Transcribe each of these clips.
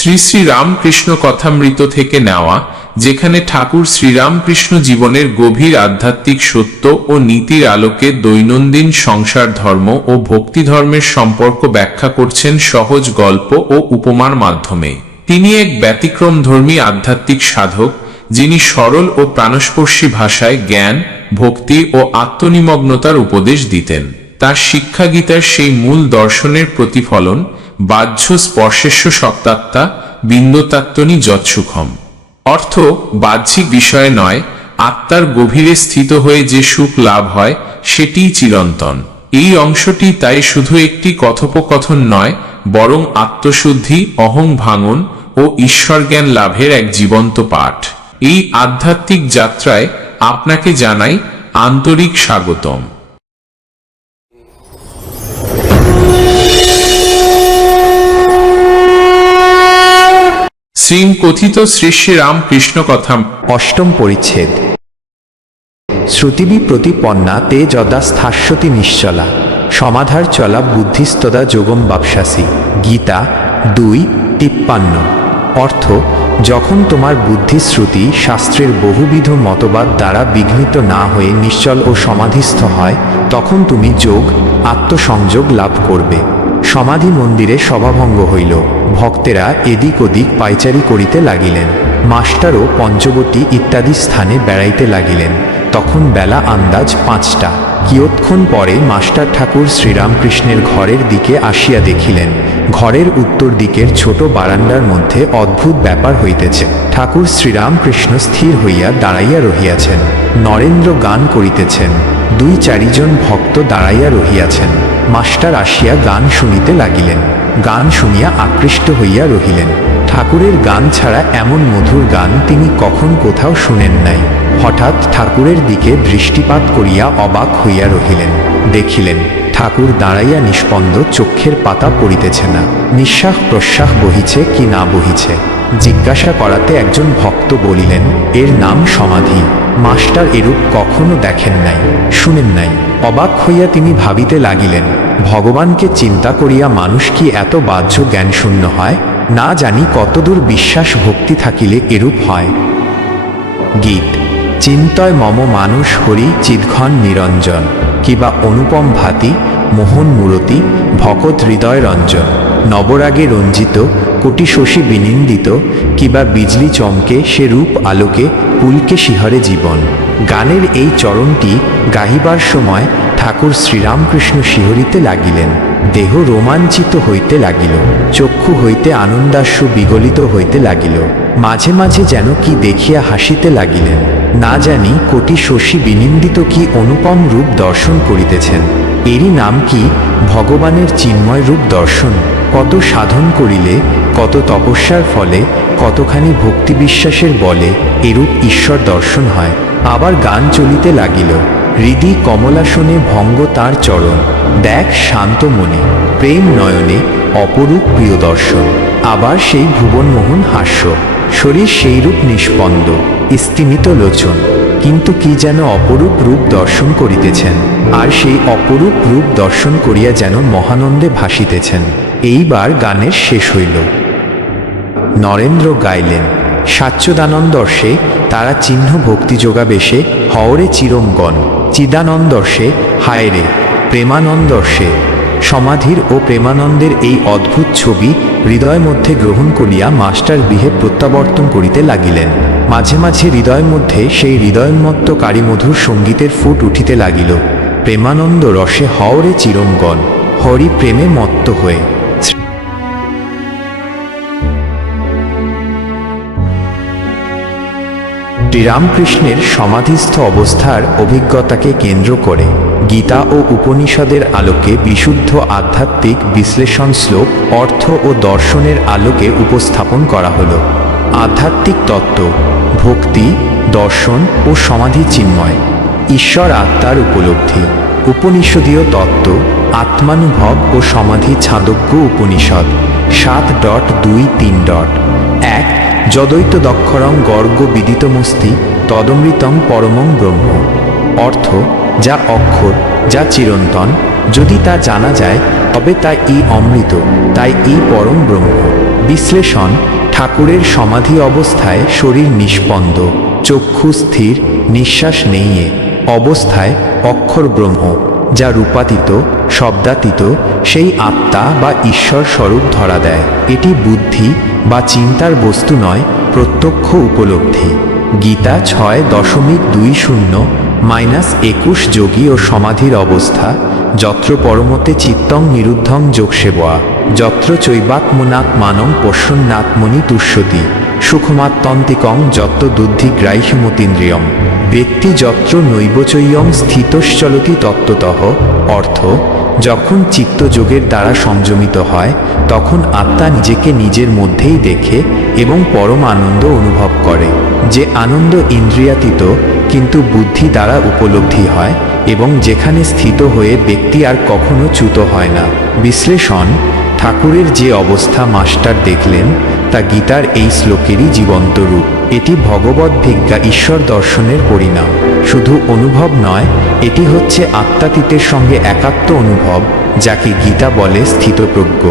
শ্রী শ্রী রামকৃষ্ণ কথামৃত থেকে নেওয়া, যেখানে ঠাকুর শ্রীরামকৃষ্ণ জীবনের গভীর আধ্যাত্মিক সত্য ও নীতির আলোকে দৈনন্দিন সংসার ধর্ম ও ভক্তি ধর্মের সম্পর্ক ব্যাখ্যা করছেন সহজ গল্প ও উপমার মাধ্যমে। তিনি এক ব্যতিক্রমধর্মী আধ্যাত্মিক সাধক, যিনি সরল ও প্রাণস্পর্শী ভাষায় জ্ঞান, ভক্তি ও আত্মনিমগ্নতার উপদেশ দিতেন। তার শিক্ষা গীতার সেই মূল দর্শনের প্রতিফলন বাহ্য স্পর্শেষ্য সত্তাত্মা বিন্দুতাত্তনি যৎসুখম। অর্থ বাহ্যিক বিষয় নয়, আত্মার গভীরে স্থিত হয়ে যে সুখ লাভ হয়, সেটিই চিরন্তন। এই অংশটি তাই শুধু একটি কথোপকথন নয়, বরং আত্মশুদ্ধি, অহং ভাঙন ও ঈশ্বরজ্ঞান লাভের এক জীবন্ত পাঠ। এই আধ্যাত্মিক যাত্রায় আপনাকে জানাই আন্তরিক স্বাগতম। শ্রীম কথিত শ্রী শ্রী রামকৃষ্ণ কথা অষ্টম পরিচ্ছেদ। শ্রুতিবি প্রতিপন্না তে যদা স্থাস্যতি নিশ্চলা। সমাধার চলা বুদ্ধিস্তদা যোগম বাপসাসী। গীতা দুই, তিপ্পান্ন। অর্থ, যখন তোমার বুদ্ধিশ্রুতি শাস্ত্রের বহুবিধ মতবাদ দ্বারা বিঘ্নিত না হয়ে নিশ্চল ও সমাধিস্থ হয়, তখন তুমি যোগ, আত্মসংযোগ লাভ করবে। সমাধি মন্দিরে সভাভঙ্গ হইল। ভক্তেরা এদিক ওদিক পাইচারি করিতে লাগিলেন। মাস্টারও পঞ্চবটী ইত্যাদি স্থানে বেড়াইতে লাগিলেন। তখন বেলা আন্দাজ পাঁচটা। কিয়ৎক্ষণ পরে মাস্টার ঠাকুর শ্রীরামকৃষ্ণের ঘরের দিকে আসিয়া দেখিলেন। ঘরের উত্তর দিকের ছোট বারান্দার মধ্যে অদ্ভুত ব্যাপার হইতেছে। ঠাকুর শ্রীরামকৃষ্ণ স্থির হইয়া দাঁড়াইয়া রহিয়াছেন। নরেন্দ্র গান করিতেছেন। দুই চারিজন ভক্ত দাঁড়াইয়া রহিয়াছেন। মাস্টার আসিয়া গান শুনিতে লাগিলেন। গান শুনিয়া আকৃষ্ট হইয়া রহিলেন। ঠাকুরের গান ছাড়া এমন মধুর গান তিনি কখন কোথাও শুনেন নাই। হঠাৎ ঠাকুরের দিকে দৃষ্টিপাত করিয়া অবাক হইয়া রহিলেন। দেখিলেন, ঠাকুর দাঁড়াইয়া নিষ্পন্দ চক্ষের পাতা পড়িতেছে না। নিঃশ্বাস প্রশ্বাস বহিছে কি না বহিছে। জিজ্ঞাসা করাতে একজন ভক্ত বলিলেন, এর নাম সমাধি। মাস্টার এরূপ কখনো দেখেন নাই, শুনেন নাই। অবাক হইয়া তিনি ভাবিতে লাগিলেন, ভগবানকে চিন্তা করিয়া মানুষ কি এত বাহ্য জ্ঞানশূন্য হয়? না জানি কতদূর বিশ্বাস ভক্তি থাকিলে এরূপ হয়। গীত, চিন্তয় মম মানুষ হরি চিৎঘন নিরঞ্জন, কিবা অনুপম ভাতি, মোহন মূরতি, ভকত হৃদয় রঞ্জন, নবরাগে রঞ্জিত কোটি শশী বিনিন্দিত, কিবা বিজলি চমকে সে রূপ আলোকে পুলকে শিহরে জীবন। গানের এই চরণটি গাহিবার সময় ঠাকুর শ্রীরামকৃষ্ণ শিহরিতে লাগিলেন। দেহ রোমাঞ্চিত হইতে লাগিল, চক্ষু হইতে আনন্দাস্য বিগলিত হইতে লাগিল। মাঝে মাঝে যেন কি দেখিয়া হাসিতে লাগিলেন। না জানি কোটি শশী বিনিন্দিত কি অনুপম রূপ দর্শন করিতেছেন। এরই নাম কি ভগবানের চিন্ময় রূপ দর্শন। কত সাধন করিলে কত তপস্যার ফলে কতখানি ভক্তি বিশ্বাসের বলে এরূপ ঈশ্বর দর্শন হয়। আবার গান চলিতে লাগিল। হৃদি কমলাসনে ভঙ্গ তার চরণ। দেখ শান্ত মনে, প্রেম নয়নে অপরূপ প্রিয় দর্শন। আবার সেই ভুবনমোহন হাস্য। শরীর সেইরূপ নিষ্পন্দ স্তিমিত লোচন। কিন্তু কি যেন অপরূপ রূপ দর্শন করিতেছেন। আর সেই অপরূপ রূপ দর্শন করিয়া যেন মহানন্দে ভাসিতেছেন। এইবার গানের শেষ হইল। নরেন্দ্র গাইলেন। সাচ্যদানন্দর্শে তারা চিহ্ন ভক্তি যোগাবেশে হওরে চিরমগণ চিদানন্দর্শে হায়রে। প্রেমানন্দর্শে সমাধির ও প্রেমানন্দের এই অদ্ভুত ছবি হৃদয় মধ্যে গ্রহণ করিয়া মাস্টার বিহে প্রত্যাবর্তন করিতে লাগিলেন। মাঝে মাঝে হৃদয় মধ্যে সেই হৃদয়োন্মত্ত কারিমধুর সঙ্গীতের ফুট উঠিতে লাগিল। প্রেমানন্দ রসে হওরে চিরমগণ হরি প্রেমে মত্ত হয়ে শ্রীরামকৃষ্ণের সমাধিস্থ অবস্থার অভিজ্ঞতাকে কেন্দ্র করে গীতা ও উপনিষদের আলোকে বিশুদ্ধ আধ্যাত্মিক বিশ্লেষণ শ্লোক, অর্থ ও দর্শনের আলোকে উপস্থাপন করা হল। আধ্যাত্মিক তত্ত্ব, ভক্তি, দর্শন ও সমাধি চিন্ময় ঈশ্বর আত্মার উপলব্ধি। উপনিষদীয় তত্ত্ব, আত্মানুভব ও সমাধি ছাদজ্ঞ উপনিষদ। সাত ডট দুই তিন ডট। এক যদৈত দক্ষরং গর্গ বিদিতমস্তি তদমৃতং পরমং ব্রহ্ম। অর্থ, যা অক্ষর, যা চিরন্তন, যদি তা জানা যায়, তবে তা ই অমৃত, তাই ই পরম ব্রহ্ম। বিশ্লেষণ, ঠাকুরের সমাধি অবস্থায় শরীর নিষ্পন্দ, চক্ষু স্থির, নিঃশ্বাস নেইয়ে, অবস্থায় অক্ষর ব্রহ্ম। যা রূপাতীত, শব্দাতীত, সেই আত্মা বা ঈশ্বর স্বরূপ ধরা দেয়। এটি বুদ্ধি বা চিন্তার বস্তু নয়, প্রত্যক্ষ উপলব্ধি। গীতা ছয় দশমিক দুই শূন্য মাইনাস একুশ যোগী ও সমাধির অবস্থা, যত্র পরমতে চিত্তং নিরুদ্ধং যোগসেবা যত্র চৈবাত্মনাথ মানং পশ্যন্নাত্মনি তুষ্যতি। সুখমাত্তন্তিকং যত্র দুদ্ধি গ্রাহ্যমতীন্দ্রিয়ম ব্যক্তি যত্র নৈবচৈয়ং স্থিতশ্চলতি তত্ত্বতঃ। অর্থ, যখন চিত্তযোগের দ্বারা সংযমিত হয়, তখন আত্মা নিজেকে নিজের মধ্যেই দেখে এবং পরম আনন্দ অনুভব করে, যে আনন্দ ইন্দ্রিয়াতীত কিন্তু বুদ্ধি দ্বারা উপলব্ধি হয় এবং যেখানে স্থিত হয়ে ব্যক্তি আর কখনো চ্যুত হয় না। বিশ্লেষণ, ঠাকুরের যে অবস্থা মাস্টার দেখলেন তা গীতার এই শ্লোকেরই জীবন্ত রূপ। এটি ভগবত ভিজ্ঞা ঈশ্বর দর্শনের পরিণাম। শুধু অনুভব নয়, এটি হচ্ছে আত্মাতীতের সঙ্গে একাত্ম অনুভব, যাকে গীতা বলে স্থিতপ্রজ্ঞ।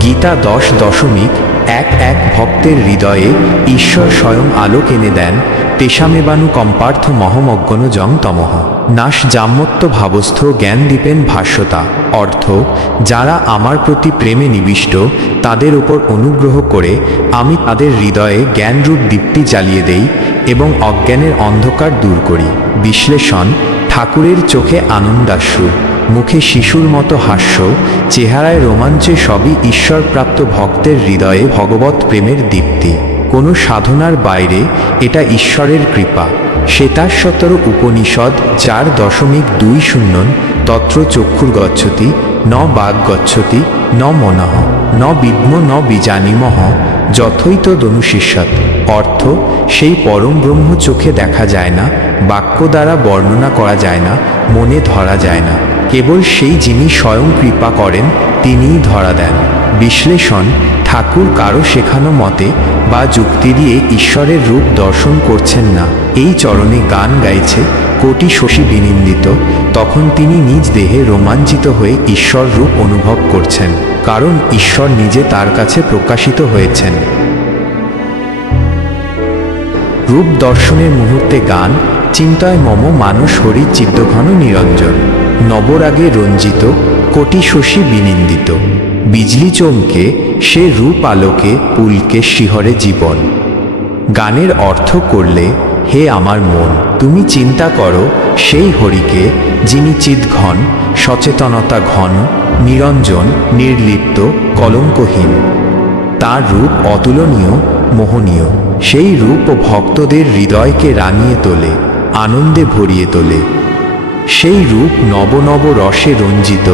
গীতা দশ দশমিক এক এক ভক্তের হৃদয়ে ঈশ্বর স্বয়ং আলোক এনে দেন, তেষামেবানু কম্পার্থ মহমজ্ঞন জং তমহ নাশ জাম্যত্ব ভাবস্থ জ্ঞান দীপেন ভাষ্যতা। অর্থ, যারা আমার প্রতি প্রেমে নিবিষ্ট, তাদের উপর অনুগ্রহ করে আমি তাদের হৃদয়ে জ্ঞানরূপ দীপ্তি জ্বালিয়ে দেই এবং অজ্ঞানের অন্ধকার দূর করি। বিশ্লেষণ, ঠাকুরের চোখে আনন্দাশ্রু। মুখে শিশুর মতো হাস্য, চেহারায় রোমাঞ্চে সবই ঈশ্বরপ্রাপ্ত ভক্তের হৃদয়ে ভগবত প্রেমের দীপ্তি। কোনো সাধনার বাইরে এটা ঈশ্বরের কৃপা। শ্বেতাশ্বতর উপনিষদ, চার দশমিক দুই শূন্য, তত্র চক্ষুর গচ্ছতি ন বাগ গচ্ছতি ন মনঃ, ন বিদ্ম, ন বীজানিমহ যথৈত দনুশিষ্যৎ অর্থ, সেই পরম ব্রহ্ম চোখে দেখা যায় না, বাক্য দ্বারা বর্ণনা করা যায় না, মনে ধরা যায় না। কেবল সেই যিনি স্বয়ং কৃপা করেন, তিনিই ধরা দেন। বিশ্লেষণ, ঠাকুর কারও শেখানো মতে বা যুক্তি দিয়ে ঈশ্বরের রূপ দর্শন করছেন না। এই চরণে গান গাইছে, কোটি শশী বিনিন্দিত, তখন তিনি নিজ দেহে রোমাঞ্চিত হয়ে ঈশ্বর রূপ অনুভব করছেন, কারণ ঈশ্বর নিজে তার কাছে প্রকাশিত হয়েছেন। রূপ দর্শনের মুহূর্তে গান, চিন্তায় মম মানুষ হরি চিত্তঘন নিরঞ্জন। নবরাগে রঞ্জিত কোটি শশী বিনিন্দিত। বিজলি চমকে, সে রূপ আলোকে, পুলকে শিহরে জীবন। গানের অর্থ করলে, হে আমার মন, তুমি চিন্তা করো, সেই হরিকে, যিনি চিৎঘন সচেতনতা ঘন, নিরঞ্জন, নির্লিপ্ত, কলঙ্কহীন। তার রূপ অতুলনীয়, মোহনীয়। সেই রূপ ভক্তদের হৃদয়কে রাঙিয়ে তোলে, আনন্দে ভরিয়ে তোলে। সেই রূপ নব নব রসে রঞ্জিত,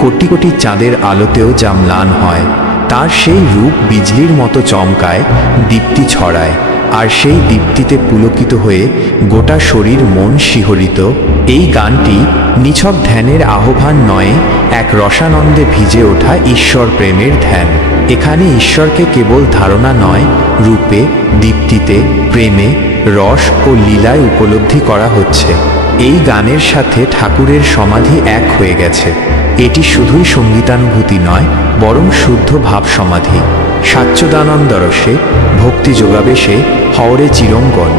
কোটি কোটি চাঁদের আলোতেও যা ম্লান হয়, তার সেই রূপ বিজলির মতো চমকায়, দীপ্তি ছড়ায়, আর সেই দীপ্তিতে পুলকিত হয়ে গোটা শরীর মন শিহরিত। এই গানটি নিছক ধ্যানের আহ্বান নয়, এক রসানন্দে ভিজে ওঠা ঈশ্বর প্রেমের ধ্যান। এখানে ঈশ্বরকে কেবল ধারণা নয়, রূপে, দীপ্তিতে, প্রেমে, রস ও লীলায় উপলব্ধি করা হচ্ছে। এই গানের সাথে ঠাকুরের সমাধি এক হয়ে গেছে। এটি শুধুই সঙ্গীতানুভূতি নয়, বরং শুদ্ধ ভাব সমাধি। সাচ্চদানন্দরসে ভক্তি যোগাবেশে হওরে চিরঙ্গন।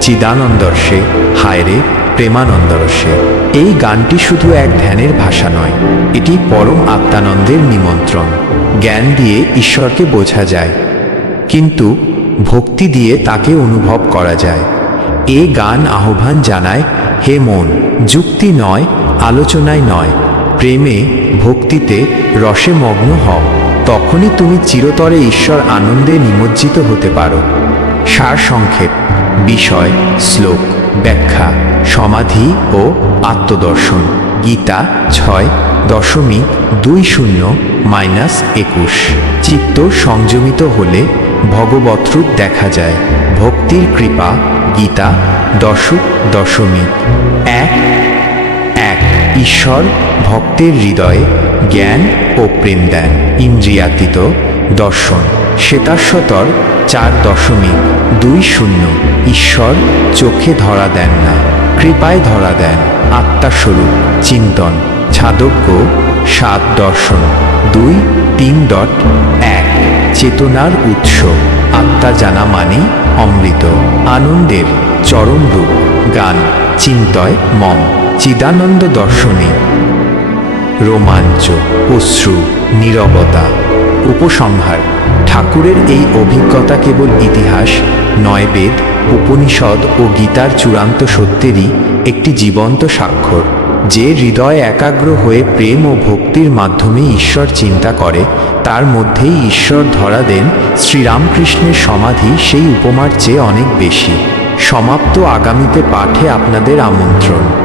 চিদানন্দর্ষে হায়রে প্রেমানন্দরসে এই গানটি শুধু এক ধ্যানের ভাষা নয়, এটি পরম আত্মানন্দের নিমন্ত্রণ। জ্ঞান দিয়ে ঈশ্বরকে বোঝা যায়, কিন্তু ভক্তি দিয়ে তাকে অনুভব করা যায়। এ গান আহ্বান জানায় হে মন, যুক্তি নয় আলোচনায় নয়, প্রেমে, ভক্তিতে, রসে মগ্ন হও। তখনই তুমি চিরতরে ঈশ্বর আনন্দে নিমজ্জিত হতে পারো। সার সংক্ষেপ, বিষয়, শ্লোক, ব্যাখ্যা, সমাধি ও আত্মদর্শন, গীতা ছয়, দশমিক দুই শূন্য, মাইনাস একুশ। চিত্ত সংযমিত হলে ভগবৎরূপ দেখা যায়। ভক্তির কৃপা, গীতা দশক, দশমিক। এক এক। ঈশ্বর ভক্তের হৃদয়ে জ্ঞান ও প্রেম দেন। ইন্দ্রিয়াতীত দর্শন। শ্বেতাশ্বতর চার দশমিক দুই শূন্য। ঈশ্বর চোখে ধরা দেন না, কৃপায় ধরা দেন। আত্মাস্বরূপ, চিন্তন। ছাদজ্ঞ, সাত দর্শন। দুই, তিন ডট, এক। চেতনার উৎস। আত্মা জানা মানেই অমৃত। আনন্দের চরম রূপ, গান, চিন্তয় মম, চিদানন্দ দর্শনে। রোমাঞ্চ, অশ্রু, নীরবতা, উপসংহার, ঠাকুরের এই অভিজ্ঞতা কেবল ইতিহাস, নয় বেদ, উপনিষদ ও গীতার চূড়ান্ত সত্যেরই একটি জীবন্ত স্বাক্ষর, যে হৃদয় একাগ্র হয়ে প্রেম ও ভক্তির মাধ্যমে ঈশ্বর চিন্তা করে, তার মধ্যেই ঈশ্বর ধরা দেন শ্রীরামকৃষ্ণের সমাধি সেই উপমার চেয়ে অনেক বেশি। সমাপ্ত আগামীতে পাঠে আপনাদের আমন্ত্রণ।